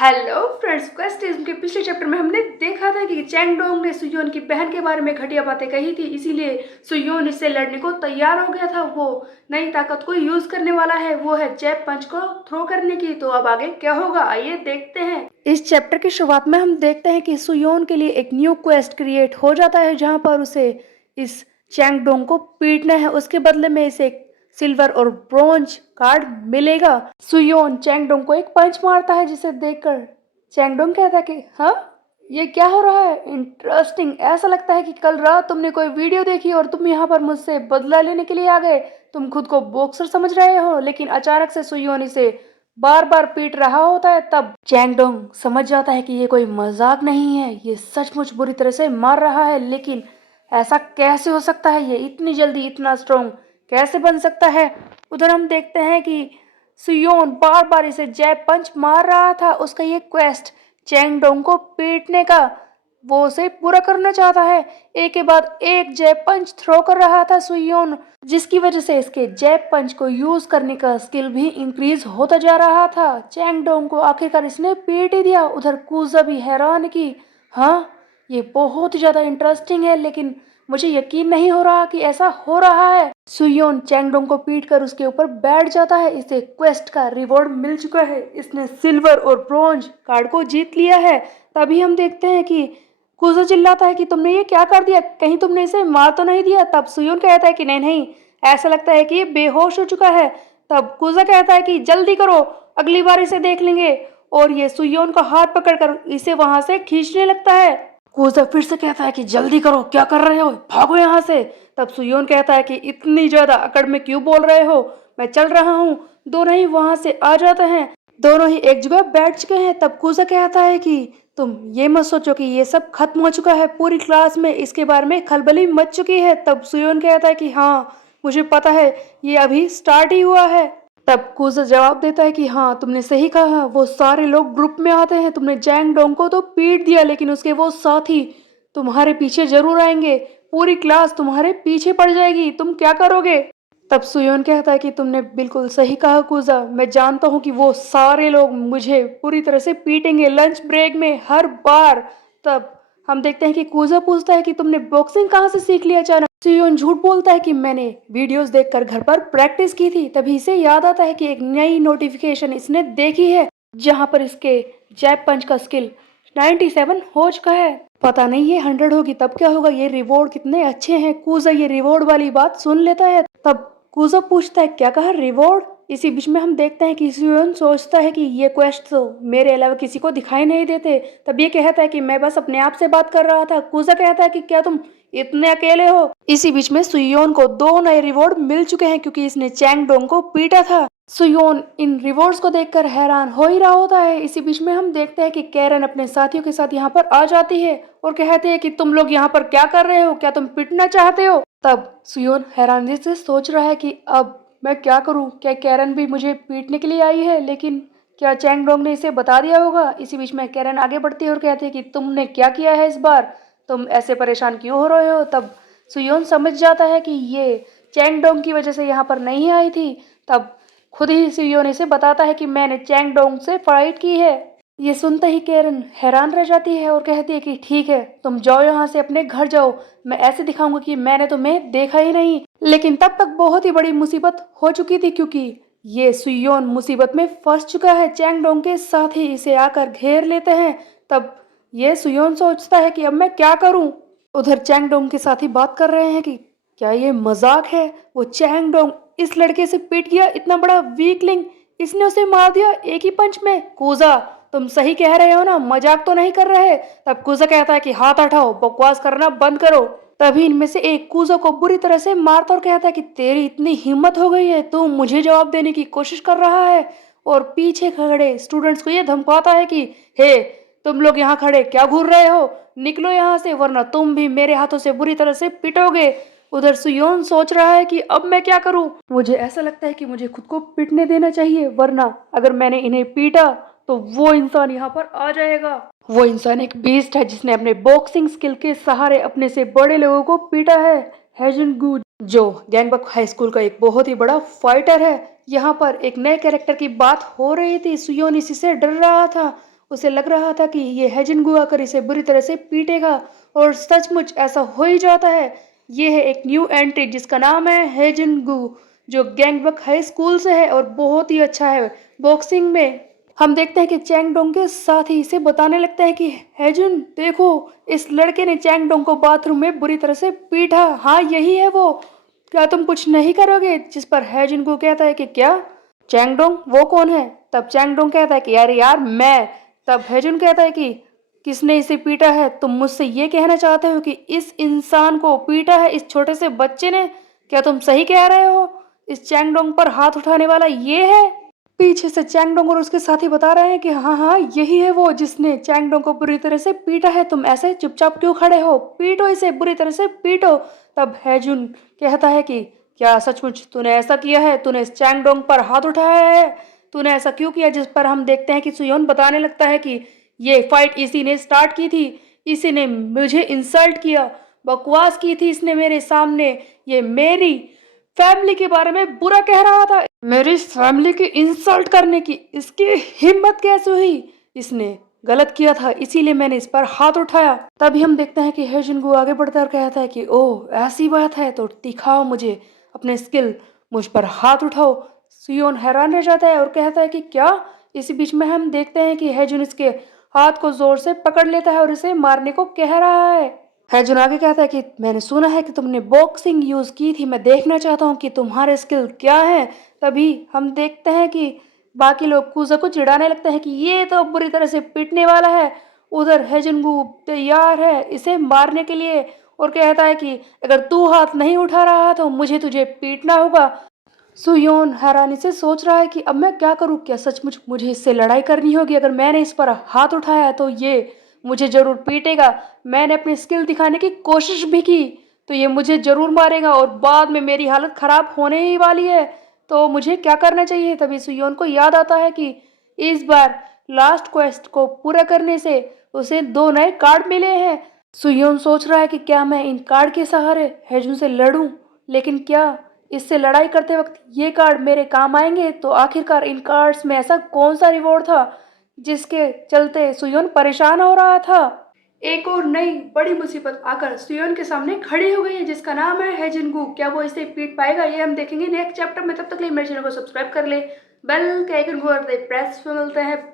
Hello friends, quest team के पिछले chapter में हमने देखा था कि चैंग डोंग ने सुयोन की बहन के बारे में घटिया बातें कही थी, इसीलिए सुयोन इससे लड़ने को तैयार हो गया था। वो नई ताकत को यूज करने वाला है, वो है जैब पंच को थ्रो करने की। तो अब आगे क्या होगा, आइए देखते हैं। इस चैप्टर की शुरुआत में हम देखते हैं कि सुयोन के लिए एक न्यू क्वेस्ट क्रिएट हो जाता है, जहाँ पर उसे इस चैंग डोंग को पीटना है। उसके बदले में इसे सिल्वर और ब्रॉन्ज कार्ड मिलेगा। सुयोन चैंगडोंग को एक पंच मारता है, जिसे देखकर चैंगडोंग कहता है कि हाँ, ये क्या हो रहा है, इंटरेस्टिंग। ऐसा लगता है कि कल रात तुमने कोई वीडियो देखी और तुम यहाँ पर मुझसे बदला लेने के लिए आ गए। तुम खुद को बॉक्सर समझ रहे हो। लेकिन अचानक से सुयोन इसे बार बार पीट रहा होता है। तब चैंगडोंग समझ जाता है कि ये कोई मजाक नहीं है, ये सचमुच बुरी तरह से मार रहा है। लेकिन ऐसा कैसे हो सकता है, ये इतनी जल्दी इतना स्ट्रॉन्ग कैसे बन सकता है। उधर हम देखते हैं कि सुयोन बार बार इसे जैब पंच मार रहा था। उसका ये क्वेस्ट चैंगडोंग को पीटने का, वो उसे पूरा करना चाहता है। एक के बाद एक जैब पंच थ्रो कर रहा था सुयोन, जिसकी वजह से इसके जैब पंच को यूज करने का स्किल भी इंक्रीज होता जा रहा था। चैंगडोंग को आखिरकार इसने पीट ही दिया। उधर कूजा भी हैरान की हाँ, ये बहुत ज्यादा इंटरेस्टिंग है, लेकिन मुझे यकीन नहीं हो रहा कि ऐसा हो रहा है। सुयोन चैंगडोंग को पीट कर उसके ऊपर बैठ जाता है। इसे क्वेस्ट का रिवॉर्ड मिल चुका है, इसने सिल्वर और ब्रॉन्ज कार्ड को जीत लिया है। तभी हम देखते हैं कि कुजो चिल्लाता है कि तुमने ये क्या कर दिया, कहीं तुमने इसे मार तो नहीं दिया। तब सुयोन कहता है कि नहीं नहीं, ऐसा लगता है कि ये बेहोश हो चुका है। तब कुजा कहता है कि जल्दी करो, अगली बार इसे देख लेंगे। और ये सुयोन का हाथ पकड़कर इसे वहां से खींचने लगता है। कुजा फिर से कहता है कि जल्दी करो, क्या कर रहे हो, भागो यहाँ से। तब सुयोन कहता है कि इतनी ज्यादा अकड़ में क्यों बोल रहे हो, मैं चल रहा हूँ। दोनों ही वहां से आ जाते हैं, दोनों ही एक जगह बैठ चुके हैं। तब कुजा कहता है कि तुम ये मत सोचो कि ये सब खत्म हो चुका है, पूरी क्लास में इसके बारे में खलबली मच चुकी है। तब सुयोन कहता है कि हाँ, मुझे पता है, ये अभी स्टार्ट ही हुआ है। तब कुजा जवाब देता है कि हाँ, तुमने सही कहा, वो सारे लोग ग्रुप में आते हैं। तुमने जैंग डोंग को तो पीट दिया, लेकिन उसके वो साथी तुम्हारे पीछे जरूर आएंगे। पूरी क्लास तुम्हारे पीछे पड़ जाएगी, तुम क्या करोगे। तब सुयोन कहता है कि तुमने बिल्कुल सही कहा कुजा, मैं जानता हूँ कि वो सारे लोग मुझे पूरी तरह से पीटेंगे लंच ब्रेक में हर बार। तब हम देखते हैं कि कुजा पूछता है कि तुमने बॉक्सिंग कहाँ से सीख लिया अचानक। सुयोन झूठ बोलता है कि मैंने वीडियोस देखकर घर पर प्रैक्टिस की थी। तभी इसे याद आता है कि एक नई नोटिफिकेशन इसने देखी है, जहां पर इसके जैब पंच का स्किल 97 हो चुका है। पता नहीं ये 100 होगी तब क्या होगा, ये रिवॉर्ड कितने अच्छे हैं। कूजा ये रिवॉर्ड वाली बात सुन लेता है। तब कूजा पूछता है क्या कहा, रिवॉर्ड। इसी बीच में हम देखते हैं कि सुयोन सोचता है कि ये क्वेस्ट तो मेरे अलावा किसी को दिखाई नहीं देते। तब ये कहता है कि मैं बस अपने आप से बात कर रहा था। कूजा कहता है कि क्या तुम इतने अकेले हो। इसी बीच में सुयोन को 2 नए रिवॉर्ड मिल चुके हैं, क्योंकि इसने चैंग डोंग को पीटा था। सुयोन इन रिवॉर्ड्स को देखकर हैरान हो ही रहा होता है। इसी बीच में हम देखते हैं कि कैरन अपने साथियों के साथ यहाँ पर आ जाती है और कहते हैं कि तुम लोग यहाँ पर क्या कर रहे हो, क्या तुम पिटना चाहते हो। तब सुयोन हैरानी से सोच रहा है कि अब मैं क्या करूँ, क्या कैरन भी मुझे पीटने के लिए आई है, लेकिन क्या चैंग डोंग ने इसे बता दिया होगा। इसी बीच में कैरन आगे बढ़ती है और कहती है कि तुमने क्या किया है इस बार, तुम ऐसे परेशान क्यों हो रहे हो। तब सुयोन समझ जाता है कि ये चैंग डोंग की वजह से यहाँ पर नहीं आई थी। तब खुद ही सुयोन इसे बताता है कि मैंने चैंग डोंग से फाइट की है। ये सुनते ही कैरन हैरान रह जाती है और कहती है कि ठीक है, तुम जाओ यहाँ से, अपने घर जाओ, मैं ऐसे दिखाऊंगा कि मैंने तुम्हें देखा ही नहीं। लेकिन तब तक बहुत ही बड़ी मुसीबत हो चुकी थी, क्योंकि ये सुयोन मुसीबत में फंस चुका है। चैंग डोंग के साथ ही इसे आकर घेर लेते हैं। तब ये सुयोन सोचता है कि अब मैं क्या करूं। उधर चैंग डोंग के साथ ही बात कर रहे हैं कि क्या ये मजाक है, वो चैंग डोंग इस लड़के से पिट गया, इतना बड़ा वीकलिंग, इसने उसे मार दिया एक ही पंच में। कूजा तुम सही कह रहे हो ना, मजाक तो नहीं कर रहे। तब कूजा कहता है कि हाथ हटाओ, बकवास करना बंद करो। तभी इनमें से एक कूजा को बुरी तरह से मारता और कहता है कि तेरी इतनी हिम्मत हो गई है, तू मुझे जवाब देने की कोशिश कर रहा है। और पीछे खड़े स्टूडेंट्स को ये धमकाता है कि हे, तुम लोग यहाँ खड़े क्या घूर रहे हो, निकलो यहाँ से, वरना तुम भी मेरे हाथों से बुरी तरह से पिटोगे। उधर सुयोन सोच रहा है कि अब मैं क्या करूं। मुझे ऐसा लगता है कि मुझे खुद को पीटने देना चाहिए, वरना अगर मैंने इन्हें पीटा तो वो इंसान यहाँ पर आ जाएगा। वो इंसान एक बीस्ट है, जिसने अपने बॉक्सिंग स्किल के सहारे अपने से बड़े लोगों को पीटा है। हैजन गुड, जो गैंगबक हाई स्कूल का एक बहुत ही बड़ा फाइटर है। यहाँ पर एक नए कैरेक्टर की बात हो रही थी, सुयोन इसी से डर रहा था। उसे लग रहा था कि ये हेजिनगू आकर इसे बुरी तरह से पीटेगा और सचमुच ऐसा हो ही जाता है। ये है एक न्यू एंट्री जिसका नाम है हेजिनगू, जो गैंगबक हाई स्कूल से है और बहुत ही अच्छा है बॉक्सिंग में। हम देखते हैं कि चैंगडोंग के साथ ही इसे बताने लगता है कि हेजुन देखो, इस लड़के ने चैंगडोंग को बाथरूम में बुरी तरह से पीटा। हाँ यही है वो, क्या तुम कुछ नहीं करोगे? जिस पर हेजुन को कहता है कि क्या चैंगडोंग वो कौन है? तब चैंगडोंग कहता है कि यार यार मैं। तब हेजुन कहता है कि किसने इसे पीटा है? तुम मुझसे ये कहना चाहते हो कि इस इंसान को पीटा है इस छोटे से बच्चे ने? क्या तुम सही कह रहे हो? इस चैंगडोंग पर हाथ उठाने वाला ये है? पीछे से चैंगडोंग और उसके साथी बता रहे हैं कि हाँ हाँ यही है वो जिसने चैंगडोंग को बुरी तरह से पीटा है। तुम ऐसे चुपचाप क्यों खड़े हो? पीटो इसे, बुरी तरह से पीटो। तब हैजुन कहता है कि क्या सचमुच तूने ऐसा किया है? तूने इस चैंगडोंग पर हाथ उठाया है? तूने ऐसा क्यों किया? जिस पर हम देखते हैं कि सुयोन बताने लगता है कि ये फाइट इसी ने स्टार्ट की थी, इसी ने मुझे इंसल्ट किया, बकवास की थी इसने मेरे सामने, ये मेरी फैमिली के बारे में बुरा कह रहा था, मेरी फैमिली की इंसल्ट करने की इसकी हिम्मत कैसे हुई? इसने गलत किया था इसीलिए मैंने इस पर हाथ उठाया। तभी हम देखते हैं कि हेजिनगू आगे बढ़ता और कहता है कि ओह ऐसी बात है तो दिखाओ मुझे अपने स्किल, मुझ पर हाथ उठाओ। सुयोन हैरान रह जाता है और कहता है कि क्या? इसी बीच में हम देखते हैं कि हेजुन इसके हाथ को जोर से पकड़ लेता है और इसे मारने को कह रहा है। हैजुन आगे कहता है कि मैंने सुना है कि तुमने बॉक्सिंग यूज की थी, मैं देखना चाहता हूँ कि तुम्हारे स्किल क्या है। तभी हम देखते हैं कि बाकी लोग कूजा को चिढ़ाने लगते हैं कि ये तो बुरी तरह से पीटने वाला है। उधर हेजनगू तैयार है इसे मारने के लिए और कहता है कि अगर तू हाथ नहीं उठा रहा तो मुझे तुझे पीटना होगा। सुयोन हैरानी से सोच रहा है कि अब मैं क्या करूं? क्या सचमुच मुझे इससे लड़ाई करनी होगी? अगर मैंने इस पर हाथ उठाया है तो ये मुझे जरूर पीटेगा। मैंने अपनी स्किल दिखाने की कोशिश भी की तो ये मुझे जरूर मारेगा और बाद में मेरी हालत खराब होने ही वाली है। तो मुझे क्या करना चाहिए? तभी सुयोन को याद आता है कि इस बार लास्ट क्वेस्ट को पूरा करने से उसे 2 नए कार्ड मिले हैं। सुयोन सोच रहा है कि क्या मैं इन कार्ड के सहारे हेजुन से लड़ूं, लेकिन क्या इससे लड़ाई करते वक्त ये कार्ड मेरे काम आएंगे? तो आखिरकार इन कार्ड्स में ऐसा कौन सा रिवॉर्ड था जिसके चलते सुयोन परेशान हो रहा था? एक और नई बड़ी मुसीबत आकर सुयोन के सामने खड़ी हो गई है जिसका नाम है हेजिनगू। क्या वो इसे पीट पाएगा? ये हम देखेंगे नेक्स्ट चैप्टर में। तब तक के लिए मेरे चैनल को सब्सक्राइब कर ले, बेल के आइकन को प्रेस पे मिलते हैं।